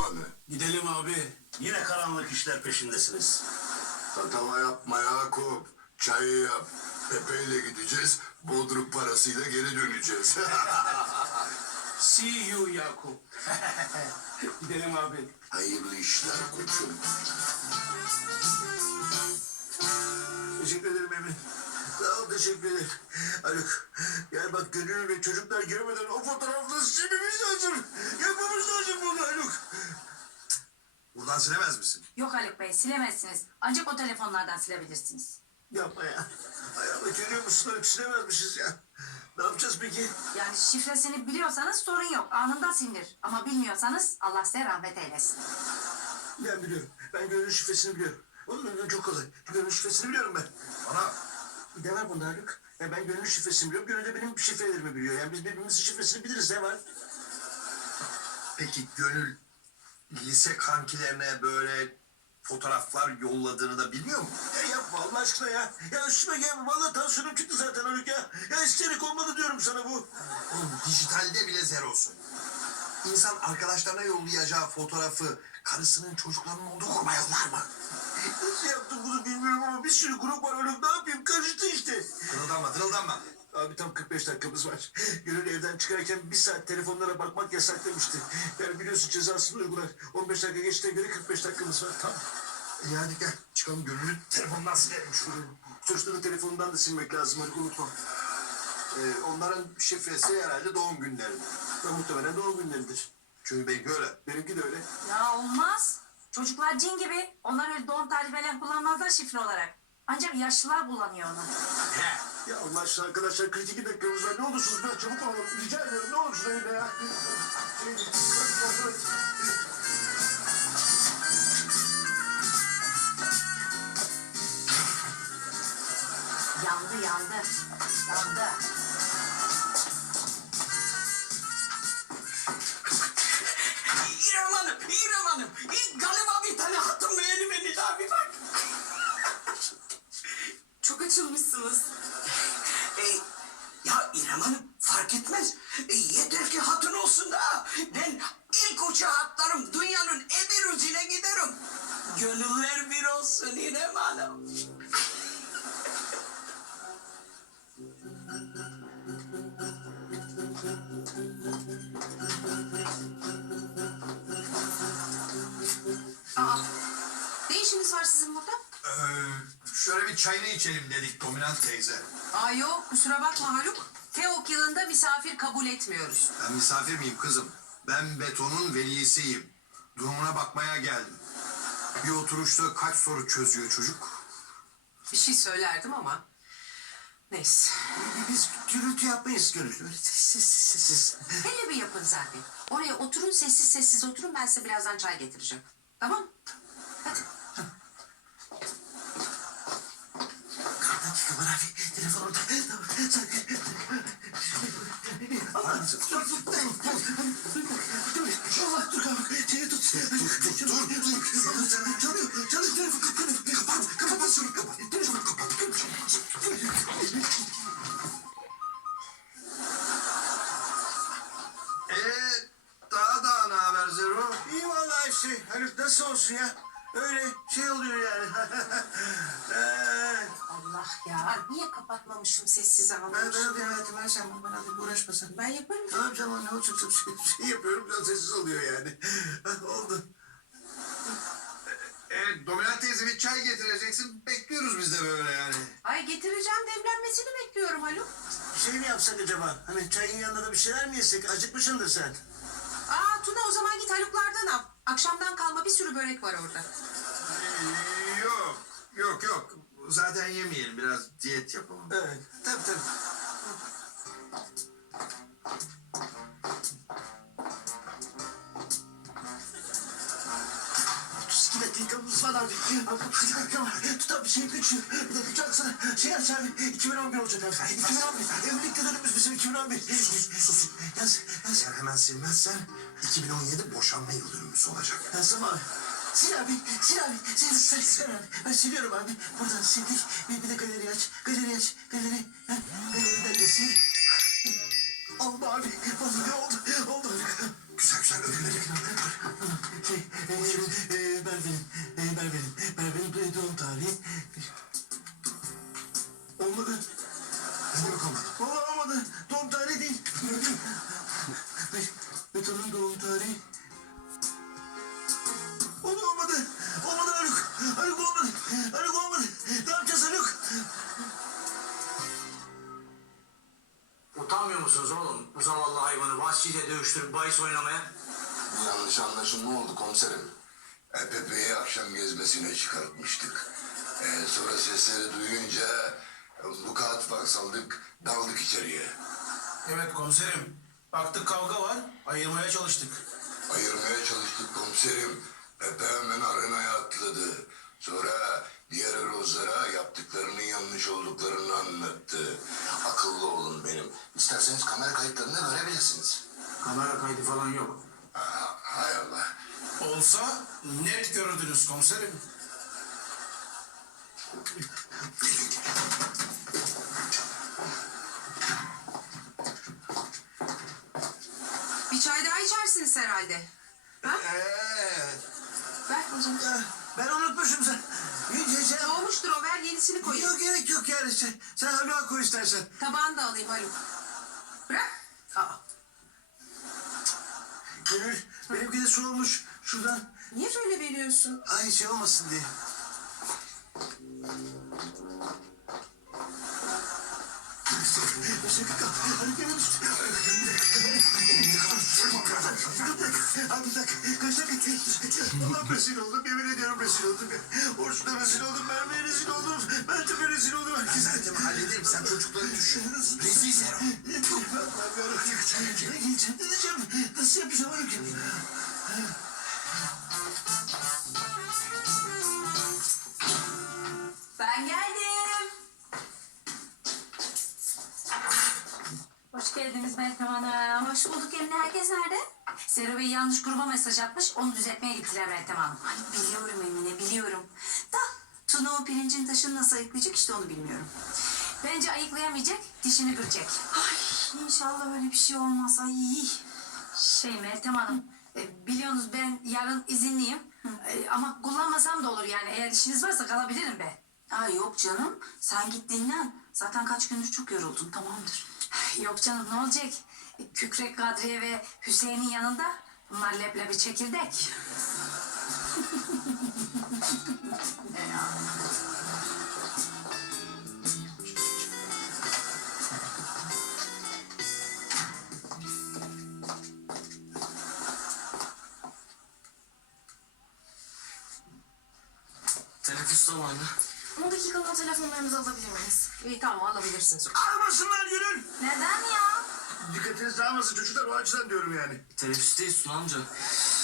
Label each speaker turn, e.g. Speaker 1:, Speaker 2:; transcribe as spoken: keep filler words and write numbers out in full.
Speaker 1: zamanı.
Speaker 2: Gidelim abi.
Speaker 3: Yine karanlık işler peşindesiniz.
Speaker 1: Tatava yapma Yakup. Çayı yap. Pepe ile gideceğiz. Bodrum parasıyla geri döneceğiz.
Speaker 2: See you Yakup. Gidelim abi.
Speaker 1: Hayırlı işler koçum.
Speaker 4: Teşekkür ederim Emin. Sağ ol, teşekkür ederim. Haluk, yani bak Gönül ve çocuklar görmeden o fotoğrafları silmemiz lazım. Yapmamız lazım bunu Haluk. Buradan silemez misin?
Speaker 5: Yok Haluk Bey, silemezsiniz. Ancak o telefonlardan silebilirsiniz.
Speaker 4: Yapma ya. Ayağımı görüyor musun Haluk, silemezmişiz ya. Ne yapacağız peki?
Speaker 5: Yani şifresini biliyorsanız sorun yok. Anında silinir. Ama bilmiyorsanız Allah size rahmet eylesin.
Speaker 4: Ben biliyorum. Ben Gönül'ün şifresini biliyorum. Onun çok kolay. Gönül'ün şifresini biliyorum ben. Bana ne var bunda Haluk? Ya ben Gönül'ün şifresini biliyorum. Gönül de benim şifrelerimi biliyor. Yani biz birbirimizin şifresini biliriz. Ne var?
Speaker 6: Peki Gönül lise kankilerine böyle fotoğraflar yolladığını da biliyor mu?
Speaker 4: Ya yapma Allah aşkına ya. Ya üstüme gelme. Vallahi tansiyonum çıktı zaten Haluk ya. Ya isterik olmadı diyorum sana bu.
Speaker 6: Oğlum dijitalde bile zerosun. İnsan arkadaşlarına yollayacağı fotoğrafı karısının çocuklarının olduğu kuruma yollar mı?
Speaker 4: Nasıl yaptım bunu bilmiyorum ama bir sürü grup var Haluk. Ne yapayım? Karıştı işte.
Speaker 6: Tırıldanma tırıldanma.
Speaker 4: Abi tam kırk beş dakikamız var. Gönül evden çıkarken bir saat telefonlara bakmak yasaklamıştı. Yani biliyorsun cezasını uygular. on beş dakika geçtiğine göre kırk beş dakikamız var. Tamam.
Speaker 6: İyi hadi gel çıkalım Gönül'ü telefondan silelim şurayı.
Speaker 4: Çocukların telefonundan da silmek lazım Haluk, unutma.
Speaker 6: Ee, onların şifresi herhalde doğum günleri.
Speaker 4: Ben muhtemelen doğum günleridir.
Speaker 6: Çünkü belki öyle.
Speaker 4: Benimki de öyle.
Speaker 5: Ya olmaz. Çocuklar cin gibi. Onlar öyle doğum tarihi falan kullanmazlar şifre olarak. Ancak yaşlılar kullanıyor onu.
Speaker 4: Ya Allah aşkına arkadaşlar kritik bir dakikamız var. Ne olursunuz biraz çabuk olalım. Rica ediyorum ne olursunuz evde ya.
Speaker 5: Yandı yandı. Yandı.
Speaker 2: İrem Hanım, İrem Hanım. Galiba bir tane hatun beğenim beni abi bak.
Speaker 7: Çok açılmışsınız.
Speaker 2: E, ya İrem Hanım fark etmez. E, yeter ki hatun olsun da. Ben ilk uçağa atlarım. Dünyanın ebir ucuna giderim. Gönüller bir olsun İrem Hanım.
Speaker 7: Aa, ne işiniz var sizin burada?
Speaker 6: Ee, şöyle bir çayını içelim dedik dominant teyze.
Speaker 7: Aa yok, kusura bakma Haluk. Teok yılında misafir kabul etmiyoruz.
Speaker 6: Ben misafir miyim kızım? Ben Beton'un velisiyim. Durumuna bakmaya geldim. Bir oturuşta kaç soru çözüyor çocuk?
Speaker 7: Bir şey söylerdim ama. Neyse.
Speaker 4: Biz gürültü yapmayız Gönül. Öyle sessiz sessiz.
Speaker 7: Hele bir yapın zaten. Oraya oturun, sessiz sessiz oturun. Ben size birazdan çay getireceğim. Tamam? Hadi.
Speaker 4: Bir dakika var abi. Telefon orada. Tamam. Allah Allah dur kalk. Seni tut. Dur dur dur dur. Çalıyor. Çalıyor. Telefon kapat. Kapat. Kapat şunu kapat. Telefonu kapat.
Speaker 6: Ee, daha daha ne haber Zero?
Speaker 4: İyi vallahi işte. Haluk nasıl olsun ya? Öyle şey oluyor yani. Ee,
Speaker 7: Allah ya. Niye kapatmamışım sessiz
Speaker 4: ben ben
Speaker 7: almışım?
Speaker 4: hadi hayatım ver sen bana. Ben hadi uğraşma sen.
Speaker 7: Ben yaparım.
Speaker 4: Tamam canım ne olacak çok şey, şey yapıyorum biraz sessiz oluyor yani. Oldu.
Speaker 6: Ee, dominant teyze bir çay getireceksin. Bekliyoruz biz de böyle yani.
Speaker 7: Ay getireceğim, demlenmesini bekliyorum Haluk.
Speaker 4: Şey mi yapsak acaba? Hani çayın yanında da bir şeyler mi yesek? Acıkmışsındır sen.
Speaker 7: Aa Tuna, o zaman git Haluklardan al. Akşamdan kalma bir sürü börek var orada.
Speaker 6: Ee, yok, yok yok. Zaten yemeyelim, biraz diyet yapalım.
Speaker 4: Evet. Tabii tabii. otuz iki dakikamız var abi. otuz iki dakika var. Tutan bir şey kaçıyor. Bir de tutacaksın. Şey aç abi. iki bin on bir olacak abi. iki bin on bir. Evlilik dönemimiz bizim iki bin on bir. Sus. Yaz. Yaz.
Speaker 6: Eğer hemen silmezsen iki bin on yedi boşanma yıl dönümümüz olacak.
Speaker 4: Yazdım abi. Sil abi. Sil abi. Sil, sil, sil abi. Ben siliyorum abi. Buradan sildik. Bir, bir de galeri aç. Galeri aç. Galeri. Ha, galeriden de sil. Oldu abi. Oldu. Oldu. Oldu.
Speaker 6: Güzel güzel ödülleri.
Speaker 4: Şey, Ee, Merve'nin, e, Merve'nin, Merve'nin doğum tarihi. Olmadı. Yok olmadı. Valla olmadı. Doğum tarihi değil. Beton'un doğum tarihi. O da olmadı. Olmadı Haluk. Haluk olmadı. Haluk olmadı. Ne yapacağız Haluk?
Speaker 3: Utanmıyor musunuz oğlum? Bu zavallı hayvanı vahşice dövüştürüp bahis oynamaya.
Speaker 1: Bir yanlış anlaşılma oldu komiserim. E, Pepe'yi akşam gezmesine çıkartmıştık. E, sonra sesleri duyunca e, bu kağıt baksaldık, daldık içeriye.
Speaker 3: Evet komiserim. Baktık kavga var. Ayırmaya çalıştık.
Speaker 1: Ayırmaya çalıştık komiserim. Pepe hemen arenaya atladı. Sonra diğer erozlara yaptıklarının yanlış olduklarını anlattı. Akıllı olun benim. İsterseniz kamera kayıtlarını görebilirsiniz.
Speaker 3: Kamera kaydı falan yok.
Speaker 1: Ha, hay Allah.
Speaker 3: Olsa net görürdünüz komiserim.
Speaker 7: Bir çay daha içersiniz herhalde. Ha?
Speaker 4: Ee,
Speaker 7: Ver hocam.
Speaker 4: ben unutmuşum sen. Sen, sen
Speaker 7: Soğumuştur o, ver yenisini koyayım.
Speaker 4: Yok gerek yok yani. Sen, sen Haluk'a koy istersen.
Speaker 7: Tabağını da alayım Haluk. Bırak. Aa,
Speaker 4: Gönül benimki de su olmuş. Şuradan.
Speaker 7: niye böyle veriyorsun?
Speaker 4: Ay şey olmasın diye. Sakın kal. Haluk benim üstü. Abi bir dakika. Kaç dakika? Allah rezil oldum. Yemin ediyorum rezil oldum. Orçun'a rezil oldum. Merve'ye rezil oldum. Ben çok rezil oldum. Herkese. Tamam hallederim. Sen çocukları düşün. Rezil sen o. Ne diyeceğim? Ne diyeceğim? Nasıl yapacağım Haluk?
Speaker 5: Ben geldim. Hoş geldiniz Meltem Hanım. Hoş bulduk Emine. Herkes nerede? Sero Bey yanlış gruba mesaj atmış. Onu düzeltmeye gittiler Meltem Hanım. Ay biliyorum Emine, biliyorum. Da Tuna o pirincin taşını nasıl ayıklayacak işte onu bilmiyorum. Bence ayıklayamayacak, dişini kıracak. Ay inşallah öyle bir şey olmaz. Ay. Şey Meltem Hanım, e, biliyorsunuz ben yarın izinliyim. E, ama kullanmasam da olur yani. Eğer işiniz varsa kalabilirim be. Aa, yok canım. Sen git dinlen. Zaten kaç gündür çok yoruldun. Tamamdır. Yok canım ne olacak? Kükrek Kadriye ve Hüseyin'in yanında bunlar leblebi çekirdek.
Speaker 8: Teneffüs zamanı.
Speaker 5: on dakikalığına telefonlarımızı alabilir miyiz?
Speaker 7: İyi tamam alabilirsiniz.
Speaker 4: Almasınlar Gönül.
Speaker 5: Neden ya?
Speaker 4: Dikkatiniz dağılmasın çocuklar. O açıdan diyorum yani.
Speaker 8: Teneffüsteyiz Sunu amca.